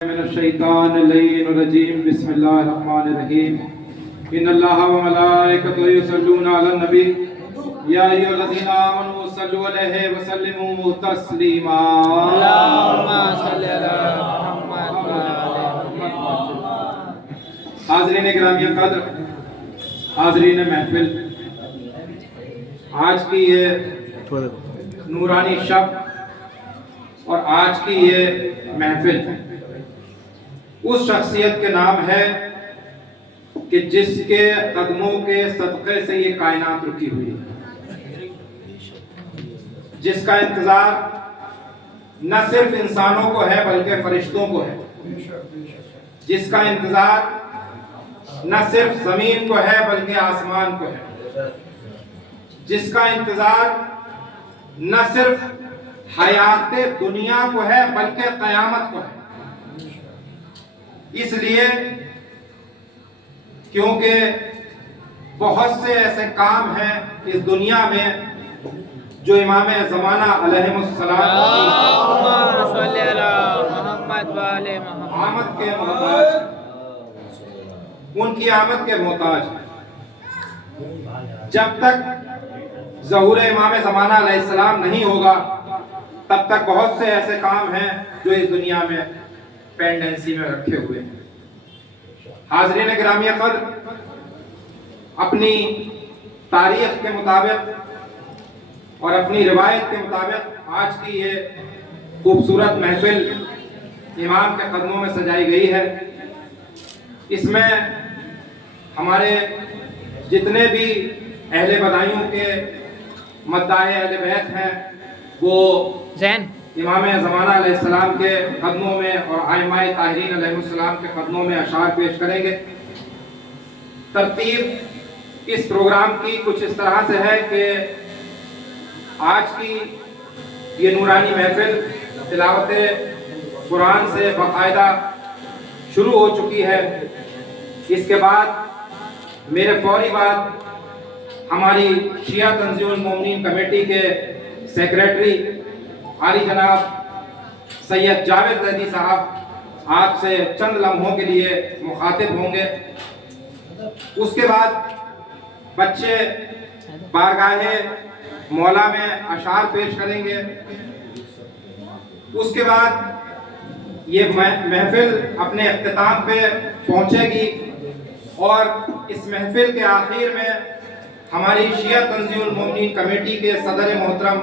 من الشیطان اللعین الرجیم بسم اللہ الرحمن الرحیم ان اللہ و ملائکتہ یصلون علی النبی یا ایھا الذین آمنوا صلوا علیہ وسلموا تسلیما اللہم صل علی محمد و آل محمد۔ حاضرین گرامی قدر، حاضرین محفل، آج کی یہ نورانی شب اور آج کی یہ محفل اس شخصیت کے نام ہے کہ جس کے قدموں کے صدقے سے یہ کائنات رکی ہوئی ہے، جس کا انتظار نہ صرف انسانوں کو ہے بلکہ فرشتوں کو ہے، جس کا انتظار نہ صرف زمین کو ہے بلکہ آسمان کو ہے، جس کا انتظار نہ صرف حیات دنیا کو ہے بلکہ قیامت کو ہے۔ اس لیے کیونکہ بہت سے ایسے کام ہیں اس دنیا میں جو امام زمانہ علیہ السلام آمد کے محتاج، ان کی آمد کے محتاج ہیں۔ جب تک ظہور امام زمانہ علیہ السلام نہیں ہوگا تب تک بہت سے ایسے کام ہیں جو اس دنیا میں پینڈنسی میں رکھے ہوئے ہیں۔ حاضرین گرامی قدر، اپنی تاریخ کے مطابق اور اپنی روایت کے مطابق آج کی یہ خوبصورت محفل امام کے قدموں میں سجائی گئی ہے۔ اس میں ہمارے جتنے بھی اہل بدائیوں کے مداح اہل بیت ہیں وہ امام زمانہ علیہ السلام کے قدموں میں اور ائمہ طاہرین علیہ السلام کے قدموں میں اشعار پیش کریں گے۔ ترتیب اس پروگرام کی کچھ اس طرح سے ہے کہ آج کی یہ نورانی محفل تلاوت قرآن سے باقاعدہ شروع ہو چکی ہے۔ اس کے بعد میرے فوری بعد ہماری شیعہ تنظیم المومنین کمیٹی کے سیکریٹری عالی جناب سید جاوید زیدی صاحب آپ سے چند لمحوں کے لیے مخاطب ہوں گے۔ اس کے بعد بچے بارگاہ مولا میں اشعار پیش کریں گے۔ اس کے بعد یہ محفل اپنے اختتام پہ پہنچے گی اور اس محفل کے آخر میں ہماری شیعہ تنظیم المومنین کمیٹی کے صدر محترم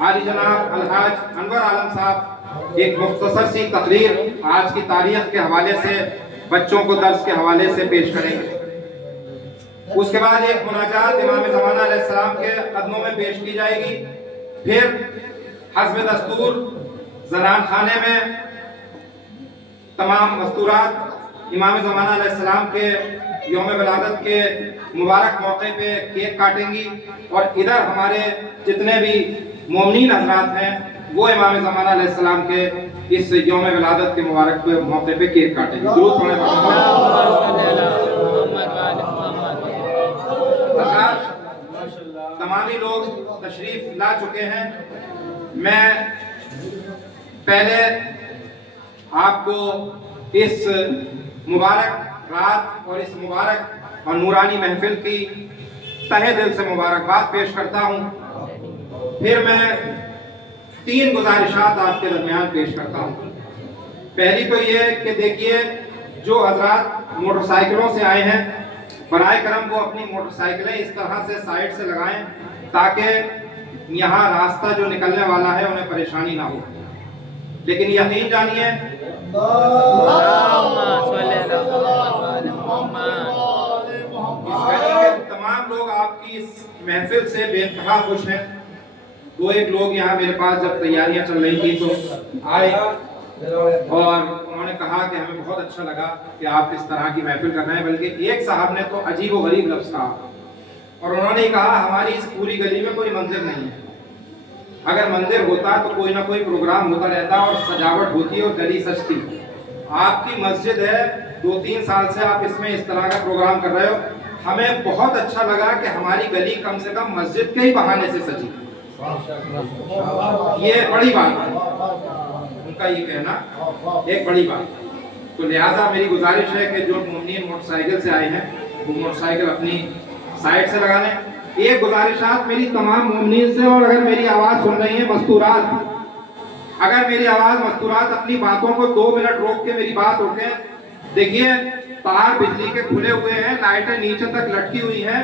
عالی جناب الحاج انور عالم صاحب ایک مختصر سی تقریر آج کی تاریخ کے حوالے سے بچوں کو درس کے حوالے سے پیش کریں گے۔ اس کے بعد ایک مناجات امام زمانہ علیہ السلام کے قدموں میں پیش کی جائے گی۔ پھر حسب دستور زنان خانے میں تمام مستورات امام زمانہ علیہ السلام کے یوم ولادت کے مبارک موقع پہ کیک کاٹیں گی اور ادھر ہمارے جتنے بھی مومنین حضرات ہیں وہ امام زمانہ علیہ السلام کے اس یوم ولادت کے مبارک موقع پہ کیک کاٹیں گے۔ درود پڑھیں۔ تمامی لوگ تشریف لا چکے ہیں۔ میں پہلے آپ کو اس مبارک رات اور اس مبارک اور نورانی محفل کی تہہ دل سے مبارکباد پیش کرتا ہوں۔ پھر میں 3 گزارشات آپ کے درمیان پیش کرتا ہوں۔ پہلی تو یہ کہ دیکھیے جو حضرات موٹر سائیکلوں سے آئے ہیں برائے کرم وہ اپنی موٹر سائیکلیں اس طرح سے سائیڈ سے لگائیں تاکہ یہاں راستہ جو نکلنے والا ہے انہیں پریشانی نہ ہو۔ لیکن یقین جانیے اس گلی کے تمام لوگ آپ کی اس محفل سے بے انتہا خوش ہیں۔ 2-1 لوگ یہاں میرے پاس جب تیاریاں چل رہی تھی تو آئے اور انہوں نے کہا کہ ہمیں بہت اچھا لگا کہ آپ اس طرح کی محفل کر رہے ہیں، بلکہ ایک صاحب نے تو عجیب و غریب لفظ کہا اور انہوں نے کہا ہماری اس پوری گلی میں کوئی منظر نہیں ہے، اگر منظر ہوتا تو کوئی نہ کوئی پروگرام ہوتا رہتا اور سجاوٹ ہوتی اور گلی سجتی۔ آپ کی مسجد ہے، 2-3 سال سے آپ اس میں اس طرح کا پروگرام کر رہے ہو، ہمیں بہت اچھا لگا کہ ہماری گلی کم سے کم مسجد کے ہی بہانے سے سجی۔ یہ بڑی بات ہے۔ کا یہ کہنا ایک بڑی بات ہے. تو لہٰذا میری گزارش ہے کہ جو مومنین موٹر سائیکل سے آئے ہیں وہ موٹر سائیکل اپنی سائڈ سے لگا لیں. یہ گزارشات میری تمام مومنین سے, اور اگر میری آواز سن رہی ہیں مستورات, اگر میری آواز مستورات اپنی باتوں کو 2 منٹ روک کے میری بات روکیں. دیکھیے تار بجلی کے کھلے ہوئے ہیں, لائٹیں نیچے تک لٹکی ہوئی ہیں.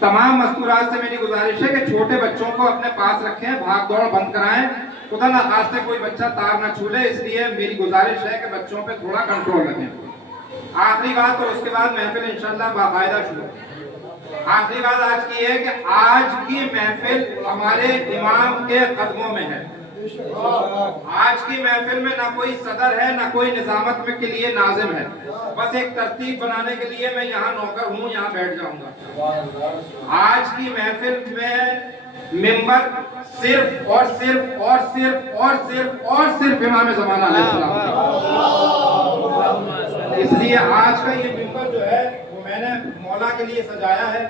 تمام مستورات سے میری گزارش ہے کہ چھوٹے بچوں کو اپنے پاس رکھیں, بھاگ دوڑ بند کرائیں, خدا نخواستہ کوئی بچہ تار نہ چھولے. اس لیے میری گزارش ہے کہ بچوں پہ تھوڑا کنٹرول رکھیں. آخری بات, اور اس کے بعد محفل انشاءاللہ باقاعدہ شروع. آخری بات آج کی ہے کہ آج کی محفل ہمارے امام کے قدموں میں ہے. آج کی محفل میں نہ کوئی صدر ہے نہ کوئی نظامت میں کے لیے ناظم ہے. بس ایک ترتیب بنانے کے لیے میں یہاں نوکر ہوں, یہاں بیٹھ جاؤں گا. آج کی محفل میں ممبر صرف اور صرف اور صرف اور صرف اور صرف امام زمانہ علیہ السلام. اس لیے آج کا یہ ممبر جو ہے وہ میں نے مولا کے لیے سجایا ہے.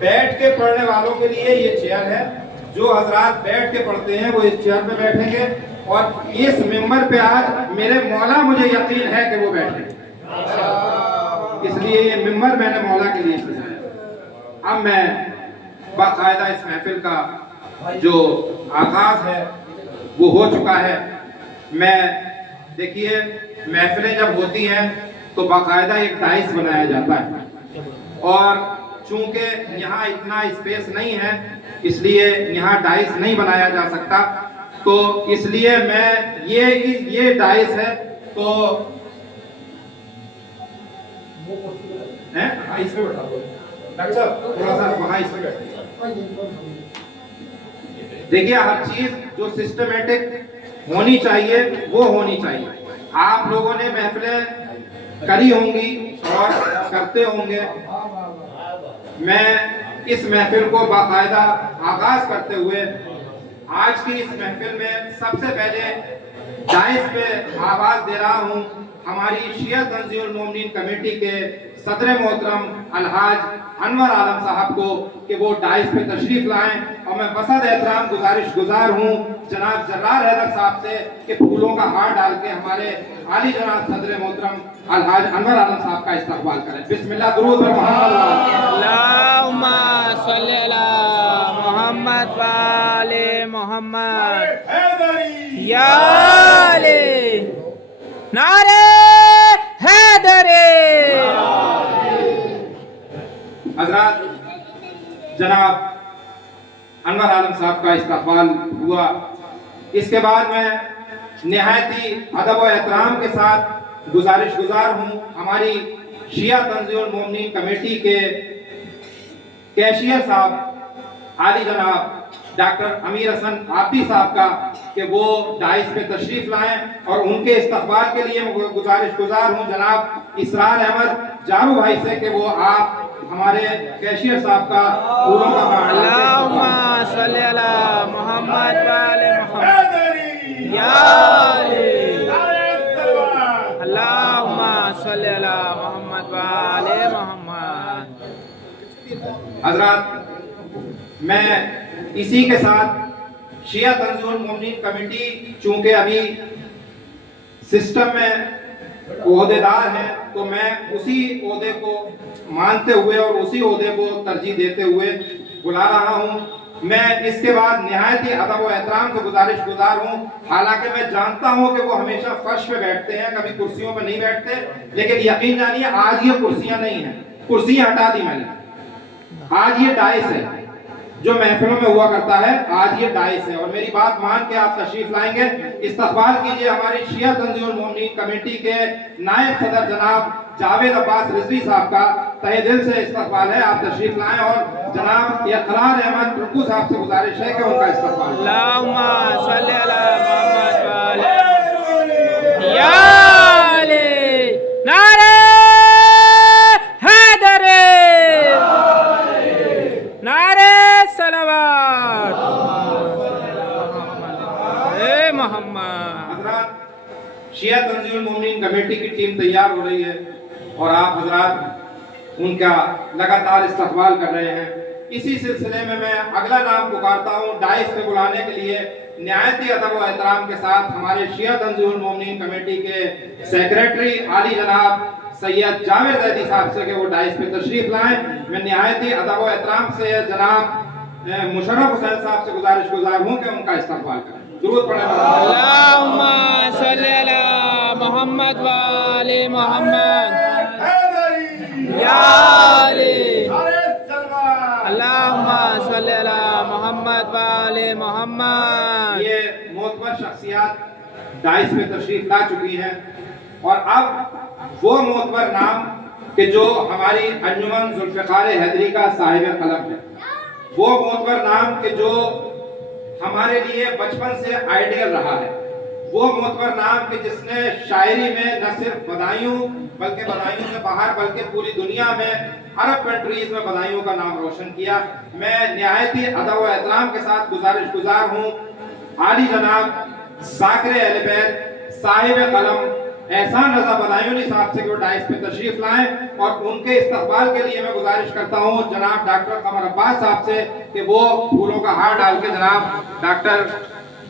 بیٹھ کے پڑھنے والوں کے لیے یہ چیئر ہے. جو حضرات بیٹھ کے پڑھتے ہیں وہ اس چیئر پہ بیٹھیں گے, اور اس ممبر پہ آج میرے مولا مجھے یقین ہے کہ وہ بیٹھیں. اس لیے یہ ممبر میں نے مولا کے لیے سجایا. اب میں باقاعدہ اس محفل کا جو آغاز ہے وہ ہو چکا ہے. میں دیکھیے محفلیں جب ہوتی ہیں تو باقاعدہ ایک ڈائس بنایا جاتا ہے, اور چونکہ یہاں اتنا اسپیس نہیں ہے اس لیے یہاں ڈائس نہیں بنایا جا سکتا. تو اس لیے میں یہ ڈائس ہے تو اس پہ بیٹھا تھوڑا سا وہاں اس پہ بیٹھا. دیکھیے ہر چیز جو سسٹمیٹک ہونی چاہیے وہ ہونی چاہیے. آپ لوگوں نے محفلیں کری ہوں گی اور کرتے ہوں گے. میں اس محفل کو باقاعدہ آغاز کرتے ہوئے آج کی اس محفل میں سب سے پہلے ڈائس پہ آواز دے رہا ہوں ہماری شیعہ تنظیم المومنین کمیٹی کے صدر محترم الحاج انور عالم صاحب کو کہ وہ ڈائس پہ تشریف لائیں. اور میں بسد احترام گزارش گزار ہوں جناب جرار حیدر صاحب سے کہ پھولوں کا ہار ڈال کے ہمارے عالی جناب صدر محترم الحاج انور عالم صاحب کا استقبال کریں. بسم اللہ, درود بر محمد. اللہم صلی علی محمد و آل محمد. یا علی نعرہ حیدری. حضرات جناب انور عالم صاحب کا استقبال ہوا. اس کے بعد میں نہایت ہی ادب و احترام کے ساتھ گزارش گزار ہوں ہماری شیعہ تنظیم المومنین کمیٹی کے کیشیئر صاحب عالی جناب ڈاکٹر امیر حسن عابدی صاحب کا کہ وہ ڈائس پہ تشریف لائیں, اور ان کے استقبال کے لیے میں گزارش گزار ہوں جناب اسرار احمد جارو بھائی سے کہ وہ آپ ہمارے کیشیئر صاحب کا پھولوں کا ہار ڈال کے اللہم صلی علی محمد و آل محمد. یا علی اللہم صلی علی محمد و آل محمد. حضرات میں اسی کے ساتھ شیعہ تنظیم المومنین کمیٹی چونکہ ابھی سسٹم میں عہدیدار ہیں تو میں اسی عہدے کو مانتے ہوئے اور اسی عہدے کو ترجیح دیتے ہوئے بلا رہا ہوں. میں اس کے بعد نہایت ہی ادب و احترام سے گزارش گزار ہوں, حالانکہ میں جانتا ہوں کہ وہ ہمیشہ فرش پہ بیٹھتے ہیں, کبھی کرسیوں پہ نہیں بیٹھتے, لیکن یقین جانیے آج یہ کرسیاں نہیں ہیں, کرسیاں ہٹا دی میں نے. آج یہ ڈائس ہے جو محفلوں میں ہوا کرتا ہے, آج یہ ڈائس ہے. اور میری بات مان کے آپ تشریف لائیں گے. استقبال کیجئے ہماری شیعہ تنظیم المومنین کمیٹی کے نائب صدر جناب جاوید عباس رضوی صاحب کا تہہ دل سے استقبال ہے. آپ تشریف لائیں, اور جناب اقرار احمد رکو صاحب سے گزارش ہے کہ ان کا استقبال. اللہم صلی علی محمد و آل محمد. یا علی نعرہ حیدری. نعرہ صلوات اے محمد. حضرات شیعہ تنظیم المومنین کمیٹی کی ٹیم تیار ہو رہی ہے اور آپ حضرات ان کا لگاتار استقبال کر رہے ہیں. اسی سلسلے میں اگلا نام پکارتا ہوں ڈائس پہ بلانے کے لیے نہایت ہی ادب و احترام کے ساتھ ہمارے شیعہ تنظیم المومنین کمیٹی کے سیکریٹری عالی جناب سید جاوید زیدی صاحب سے کہ وہ ڈائس پہ تشریف لائیں. میں نہایت ہی ادب و احترام سے جناب مشرف حسین صاحب سے گزارش گزار ہوں کہ ان کا استقبال کریں. درود پڑھیں. اللہم صلی علی محمد و آل محمد. یا علی. اللہم صلی علی محمد و آل محمد. یہ معتبر شخصیات ڈائس پہ تشریف لا چکی ہیں اور اب وہ معتبر نام کہ جو ہماری انجمن ذوالفقار حیدری کا صاحب قلم ہے، وہ معتبر نام کہ جو ہمارے لیے بچپن سے آئیڈیل رہا ہے، وہ معتبر نام کہ جس نے شاعری میں نہ صرف بدایوں بلکہ بدایوں سے باہر بلکہ پوری دنیا میں عرب کنٹریز میں بدایوں کا نام روشن کیا. میں نہایت ہی ادب و احترام کے ساتھ گزارش گزار ہوں عالی جناب ذاکر اہل بیت صاحب قلم احسان رضا بدایونی صاحب سے کہ وہ ڈائس پہ تشریف لائیں اور ان کے استقبال کے لیے میں گزارش کرتا ہوں جناب ڈاکٹر قمر عباس صاحب سے کہ وہ پھولوں کا ہار ڈال کے جناب ڈاکٹر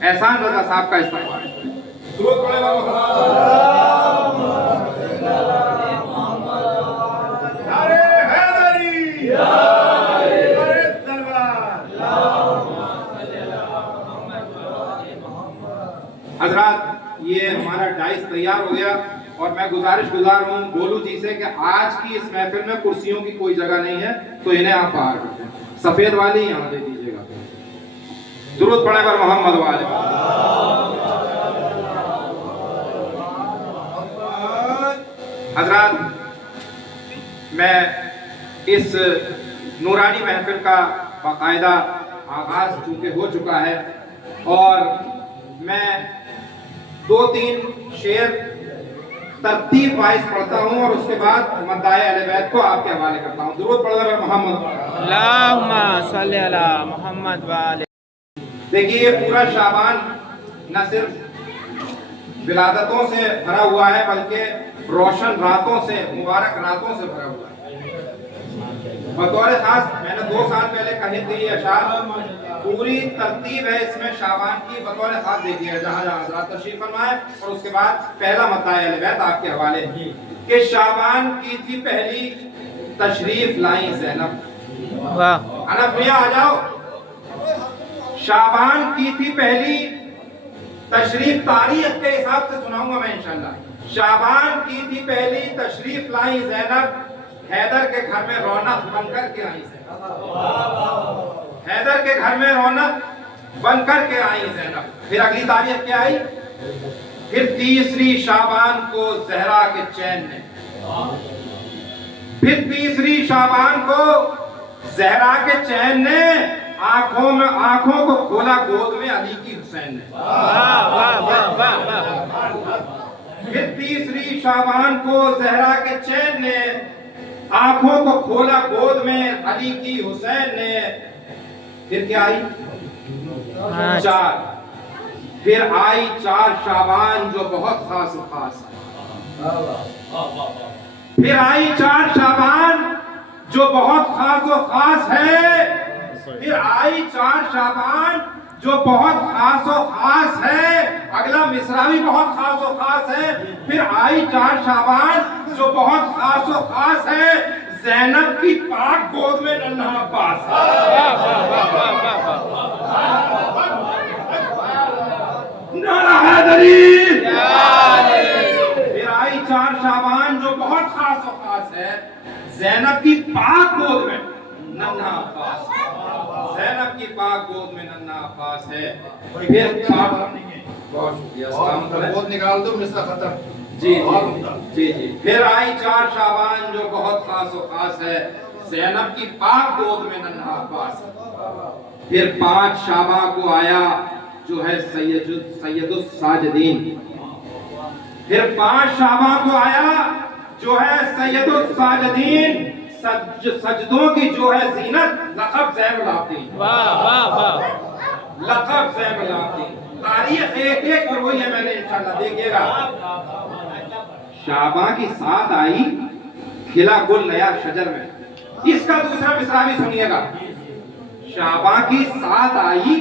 احسان رضا صاحب کا استقبال کریں. درود پڑھیں. حضرات یہ ہمارا ڈائس تیار ہو گیا اور میں گزارش گزار ہوں گولو جی سے کہ آج کی اس محفل میں کرسیوں کی کوئی جگہ نہیں ہے تو انہیں آپ باہر کرتے ہیں. سفید والی یہاں دے دیجیے گا. درود پڑھیں پر محمد والے. حضرات میں اس نورانی محفل کا باقاعدہ آغاز چونکہ ہو چکا ہے اور میں 2-3 شعر ترتیب وائز پڑھتا ہوں اور اس کے بعد مداح اہل بیت کو آپ کے حوالے کرتا ہوں. درود پڑھیں پر محمد. اللہم صلی علی محمد و آل. دیکھیے یہ پورا شعبان نہ صرف ولادتوں سے بھرا ہوا ہے بلکہ روشن راتوں سے مبارک راتوں سے بھرا ہوا ہے. بطور خاص میں نے 2 سال پہلے کہے تھے یہ اشعار پوری ترتیب ہے اس میں شعبان کی. بطور خاص دیکھیے جہاں جہاں حضرات تشریف فرمائے اور اس کے بعد پہلا مداح اہل بیت آپ کے حوالے کہ شعبان کی تھی پہلی تشریف لائیں زینب. انف میاں آ جاؤ. شعبان کی تھی پہلی تشریف تاریخ کے حساب سے سناؤں گا میں انشاءاللہ. شعبان کی تھی پہلی تشریف لائیں زینب حیدر کے گھر میں رونق بن کر کے آئی زینب. حیدر کے گھر میں رونق بن کر کے آئی زینب. پھر اگلی تاریخ کیا آئی؟ پھر تیسری شعبان کو زہرا کے چین نے. پھر تیسری شعبان کو زہرا کے چین نے آنکھوں کو کھولا گود میں علی کی حسین نے. پھر تیسری شعبان کو زہرا کے چین نے آنکھوں کو کھولا گود میں علی کی حسین نے. پھر کیا آئی؟ 4. پھر آئی 4 شعبان جو بہت خاص و خاص ہے. پھر آئی 4 شعبان جو بہت خاص و خاص ہے. پھر آئی 4 شعبان جو بہت خاص و خاص ہے. اگلا مصرع بھی بہت خاص و خاص ہے. پھر آئی 4 شعبان جو بہت خاص و خاص ہے. زینب کی پاک گود میں ننھا عباس. نعرہ حیدری. پھر آئی 4 شعبان جو بہت خاص و خاص ہے. زینب کی پاک گود میں ننھا عباس. زینب کی پاک گود میں ننھا عباس ہے. پھر بہت شکریہ. بہت نکال دو مصرع ختم. جی جی جی. پھر آئی 4 شعبان جو بہت خاص و خاص ہے. زینب کی پاک گود میں ننھا عباس. پھر 5 شعباں کو آیا جو ہے سید الساجدین. پھر 5 شعباں کو آیا جو ہے سید الساجدین. سجدوں کی جو ہے زینت لقب زین العابدین. لقب زین العابدین. تاریخ ایک پر وہی ہے. میں نے انشاءاللہ دیکھئے گا. شعباں کی 7 آئی کھلا گل نیا شجر میں. اس کا دوسرا مصرع بھی سنیے گا. شعباں کی 7 آئی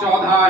14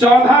14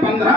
15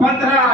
15